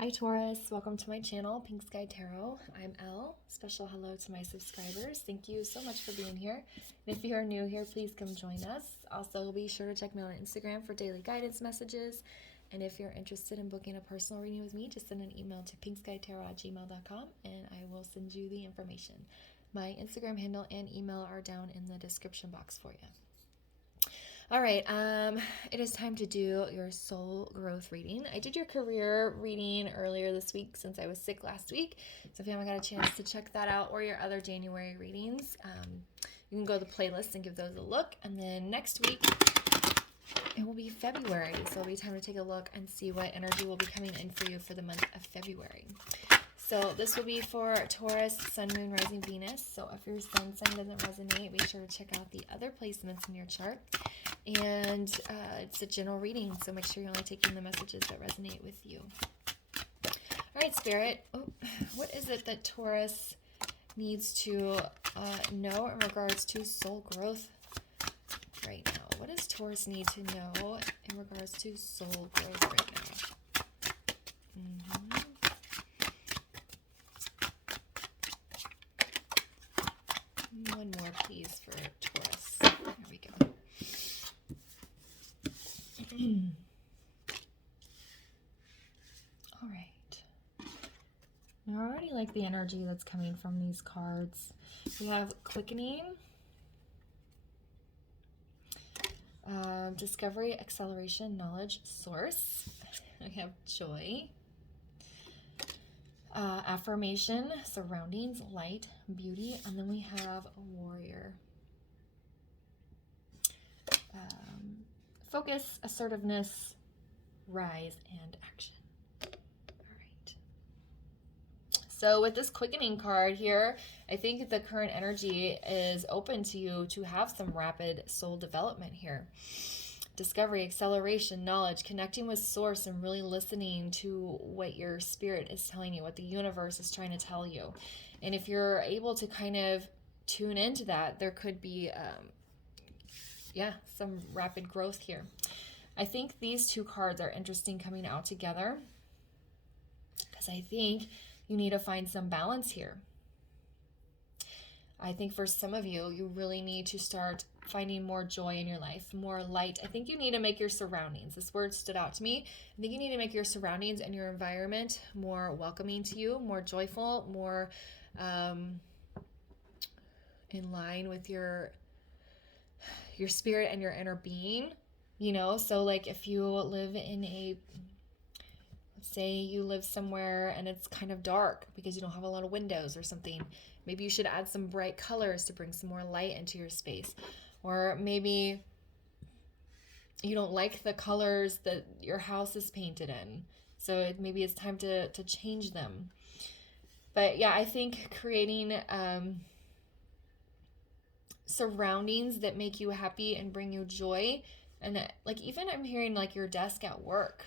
Hi Taurus, welcome to my channel, Pink Sky Tarot. I'm Elle. Special hello to my subscribers. Thank you so much for being here. And if you are new here, please come join us. Also, be sure to check me out on Instagram for daily guidance messages. And if you're interested in booking a personal reading with me, just send an email to pinkskytarot@gmail.com and I will send you the information. My Instagram handle and email are down in the description box for you. All right, it is time to do your soul growth reading. I did your career reading earlier this week since I was sick last week. So if you haven't got a chance to check that out or your other January readings, you can go to the playlist and give those a look. And then next week, it will be February. So it'll be time to take a look and see what energy will be coming in for you for the month of February. So this will be for Taurus, Sun, Moon, Rising, Venus. So if your sun sign doesn't resonate, be sure to check out the other placements in your chart. And it's a general reading, so make sure you're only taking the messages that resonate with you. All right, Spirit. Oh, what is it that Taurus needs to know in regards to soul growth right now? What does Taurus need to know in regards to soul growth right now? One more, please, for Taurus. There we go. All right. I already like the energy that's coming from these cards. We have quickening, discovery, acceleration, knowledge, source. We have joy, affirmation, surroundings, light, beauty, and then we have a warrior. Focus, assertiveness, rise, and action. All right. So with this quickening card here, I think the current energy is open to you to have some rapid soul development here. Discovery, acceleration, knowledge, connecting with source and really listening to what your spirit is telling you, what the universe is trying to tell you. And if you're able to kind of tune into that, there could be some rapid growth here. I think these two cards are interesting coming out together because I think you need to find some balance here. I think for some of you, you really need to start finding more joy in your life, more light. I think you need to make your surroundings, this word stood out to me, I think you need to make your surroundings and your environment more welcoming to you, more joyful, more in line with your spirit and your inner being, you know. So like if you live in let's say you live somewhere and it's kind of dark because you don't have a lot of windows or something, maybe you should add some bright colors to bring some more light into your space. Or maybe you don't like the colors that your house is painted in, so maybe it's time to change them. But yeah, I think creating surroundings that make you happy and bring you joy. And like even I'm hearing like your desk at work.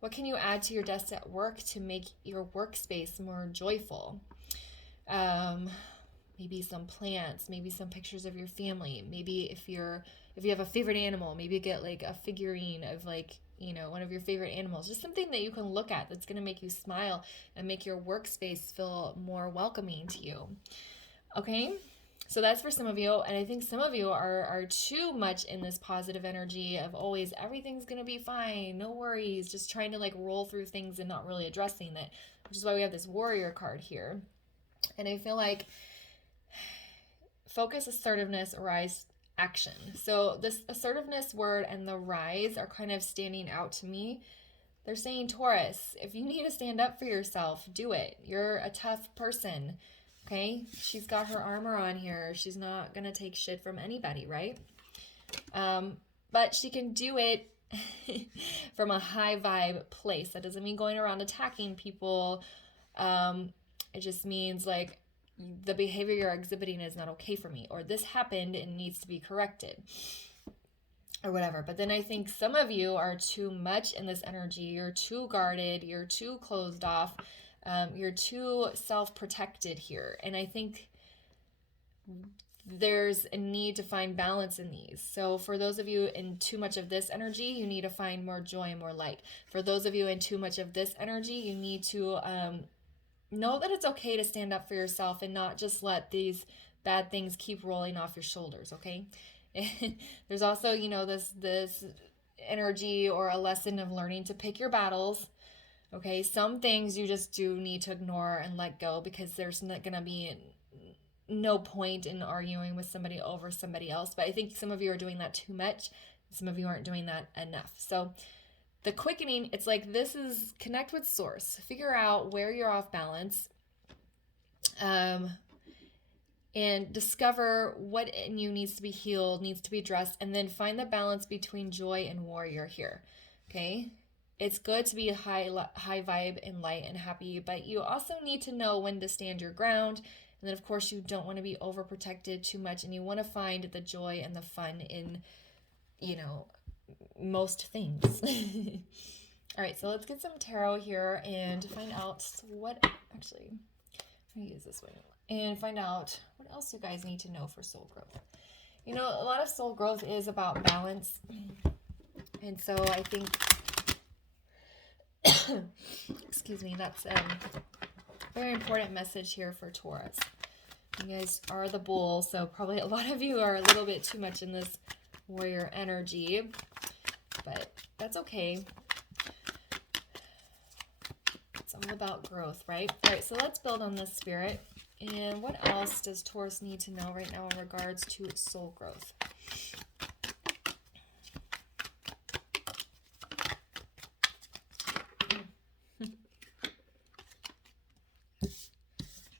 What can you add to your desk at work to make your workspace more joyful? Maybe some plants, maybe some pictures of your family. Maybe if you have a favorite animal, maybe get like a figurine of like, you know, one of your favorite animals. Just something that you can look at that's going to make you smile and make your workspace feel more welcoming to you. Okay? So that's for some of you, and I think some of you are too much in this positive energy of always everything's going to be fine, no worries, just trying to like roll through things and not really addressing it, which is why we have this warrior card here. And I feel like focus, assertiveness, rise, action. So this assertiveness word and the rise are kind of standing out to me. They're saying, Taurus, if you need to stand up for yourself, do it. You're a tough person. Okay, she's got her armor on here. She's not going to take shit from anybody, right? But she can do it from a high vibe place. That doesn't mean going around attacking people. It just means like the behavior you're exhibiting is not okay for me, or this happened and needs to be corrected, or whatever. But then I think some of you are too much in this energy. You're too guarded. You're too closed off. You're too self-protected here. And I think there's a need to find balance in these. So for those of you in too much of this energy, you need to find more joy and more light. For those of you in too much of this energy, you need to know that it's okay to stand up for yourself and not just let these bad things keep rolling off your shoulders, okay? There's also, you know, this energy or a lesson of learning to pick your battles. Okay, some things you just do need to ignore and let go, because there's not going to be no point in arguing with somebody over somebody else. But I think some of you are doing that too much. Some of you aren't doing that enough. So the quickening, it's like, this is connect with source. Figure out where you're off balance. And discover what in you needs to be healed, needs to be addressed, and then find the balance between joy and warrior here, okay? It's good to be high vibe and light and happy, but you also need to know when to stand your ground. And then, of course, you don't want to be overprotected too much, and you want to find the joy and the fun in, you know, most things. All right, so let's get some tarot here and find out what, actually, I'm going to use this one, and find out what else you guys need to know for soul growth. You know, a lot of soul growth is about balance. And so I think, excuse me, that's a very important message here for Taurus. You guys are the bull, so probably a lot of you are a little bit too much in this warrior energy, but that's okay. It's all about growth, right? All right, so let's build on this spirit. And what else does Taurus need to know right now in regards to soul growth?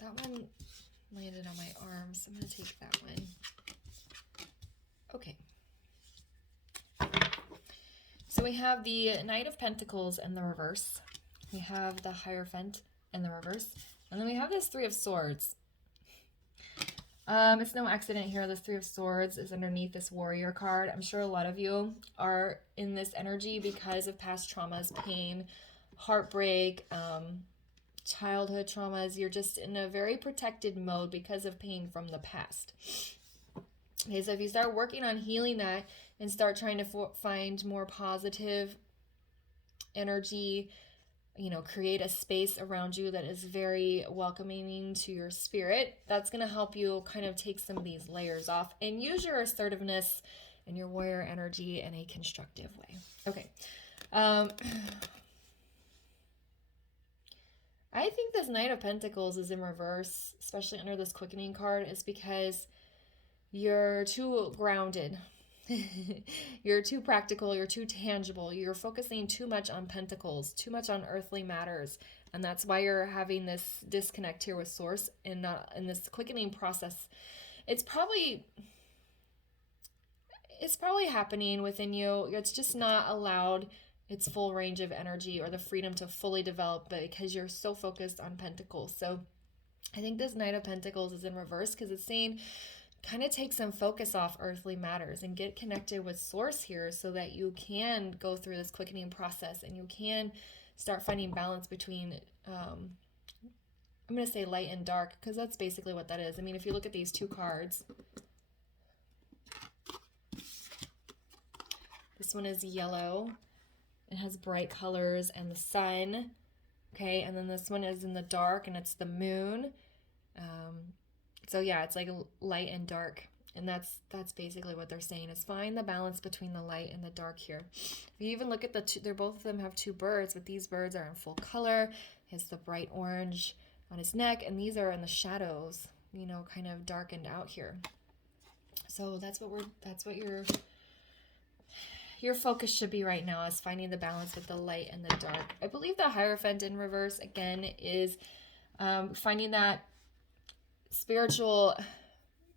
That one landed on my arm, so I'm going to take that one. Okay. So we have the Knight of Pentacles in the reverse. We have the Hierophant in the reverse. And then we have this Three of Swords. It's no accident here. This Three of Swords is underneath this warrior card. I'm sure a lot of you are in this energy because of past traumas, pain, heartbreak, childhood traumas. You're just in a very protected mode because of pain from the past. Okay, so if you start working on healing that and start trying to find more positive energy, you know, create a space around you that is very welcoming to your spirit, that's going to help you kind of take some of these layers off and use your assertiveness and your warrior energy in a constructive way. Okay. I think this Knight of Pentacles is in reverse, especially under this quickening card, is because you're too grounded. You're too practical, you're too tangible, you're focusing too much on pentacles, too much on earthly matters, and that's why you're having this disconnect here with source and not in this quickening process. It's probably happening within you. It's just not allowed its full range of energy or the freedom to fully develop because you're so focused on pentacles. So I think this Knight of Pentacles is in reverse because it's saying kind of take some focus off earthly matters and get connected with source here so that you can go through this quickening process and you can start finding balance between, I'm going to say light and dark, because that's basically what that is. I mean, if you look at these two cards, this one is yellow. It has bright colors and the sun. Okay, and then this one is in the dark and it's the moon. So yeah, it's like light and dark, and that's basically what they're saying is find the balance between the light and the dark here. If you even look at the two, they're both of them have two birds, but these birds are in full color. He has the bright orange on his neck, and these are in the shadows, you know, kind of darkened out here. So that's what your focus should be right now, is finding the balance with the light and the dark. I believe the Hierophant in reverse again is finding that spiritual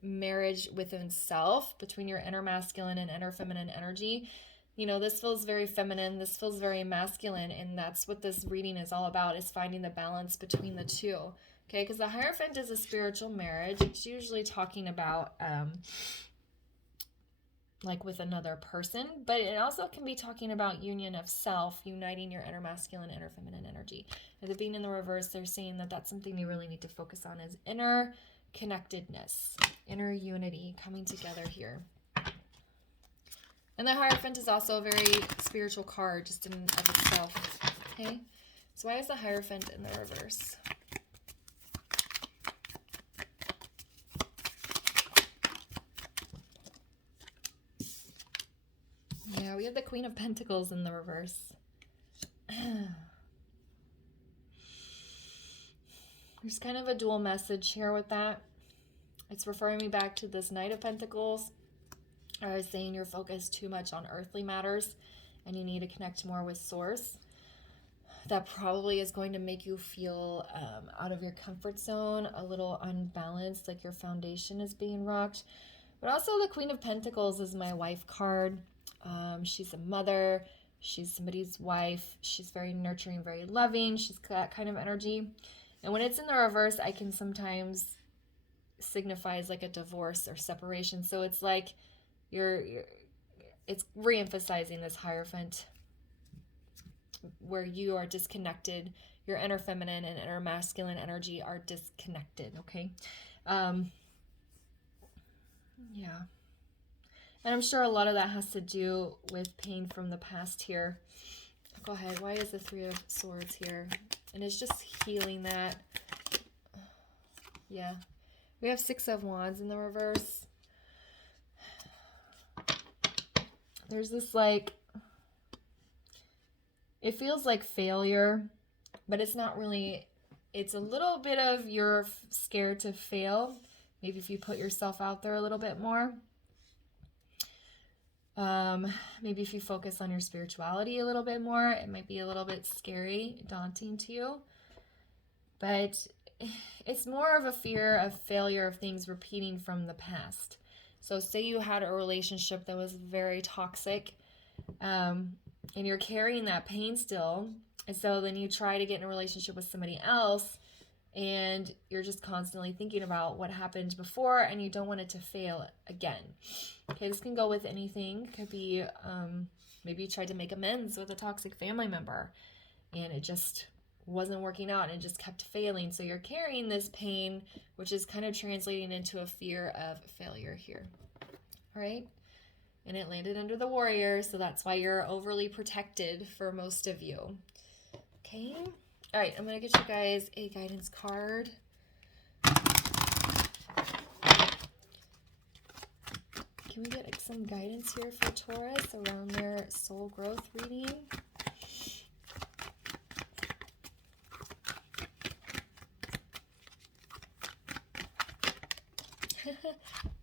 marriage within self between your inner masculine and inner feminine energy. You know, this feels very feminine, this feels very masculine, and that's what this reading is all about, is finding the balance between the two. Okay, because the Hierophant is a spiritual marriage. It's usually talking about like with another person, but it also can be talking about union of self, uniting your inner masculine, inner feminine energy. With it being in the reverse, they're saying that that's something you really need to focus on, is inner connectedness, inner unity coming together here. And the Hierophant is also a very spiritual card just in and of itself. Okay, so why is the Hierophant in the reverse? Yeah, we have the Queen of Pentacles in the reverse. There's kind of a dual message here with that. It's referring me back to this Knight of Pentacles. I was saying you're focused too much on earthly matters and you need to connect more with Source. That probably is going to make you feel out of your comfort zone, a little unbalanced, like your foundation is being rocked. But also the Queen of Pentacles is my wife card. She's a mother. She's somebody's wife. She's very nurturing, very loving. She's that kind of energy. And when it's in the reverse, I can sometimes signify as like a divorce or separation. So it's like it's re-emphasizing this Hierophant where you are disconnected. Your inner feminine and inner masculine energy are disconnected, okay? Yeah. And I'm sure a lot of that has to do with pain from the past here. Go ahead. Why is the Three of Swords here? And it's just healing that. Yeah. We have Six of Wands in the reverse. There's this like, it feels like failure, but it's not really, it's a little bit of you're scared to fail. Maybe if you put yourself out there a little bit more. Maybe if you focus on your spirituality a little bit more, it might be a little bit scary, daunting to you. But it's more of a fear of failure, of things repeating from the past. So say you had a relationship that was very toxic, and you're carrying that pain still. And so then you try to get in a relationship with somebody else, and you're just constantly thinking about what happened before, and you don't want it to fail again. Okay, this can go with anything. It could be maybe you tried to make amends with a toxic family member, and it just wasn't working out, and it just kept failing. So you're carrying this pain, which is kind of translating into a fear of failure here. All right? And it landed under the Warrior, so that's why you're overly protected for most of you. Okay? All right, I'm going to get you guys a guidance card. Can we get some guidance here for Taurus around their soul growth reading?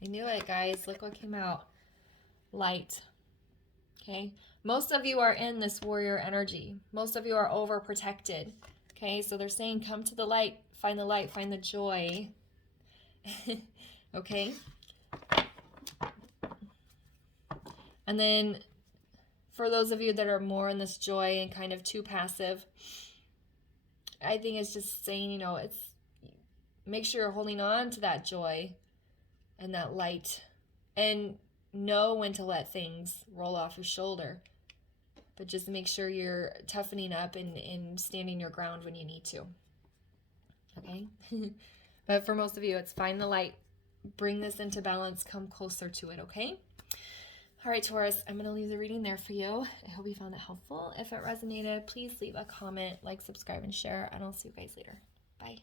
I knew it, guys. Look what came out. Light. Okay? Most of you are in this warrior energy. Most of you are overprotected. Okay? So they're saying, come to the light, find the joy. Okay? And then for those of you that are more in this joy and kind of too passive, I think it's just saying, you know, it's make sure you're holding on to that joy and that light, and know when to let things roll off your shoulder. But just make sure you're toughening up and standing your ground when you need to. Okay? But for most of you, it's find the light. Bring this into balance. Come closer to it, okay? All right, Taurus, I'm going to leave the reading there for you. I hope you found it helpful. If it resonated, please leave a comment, like, subscribe, and share. And I'll see you guys later. Bye.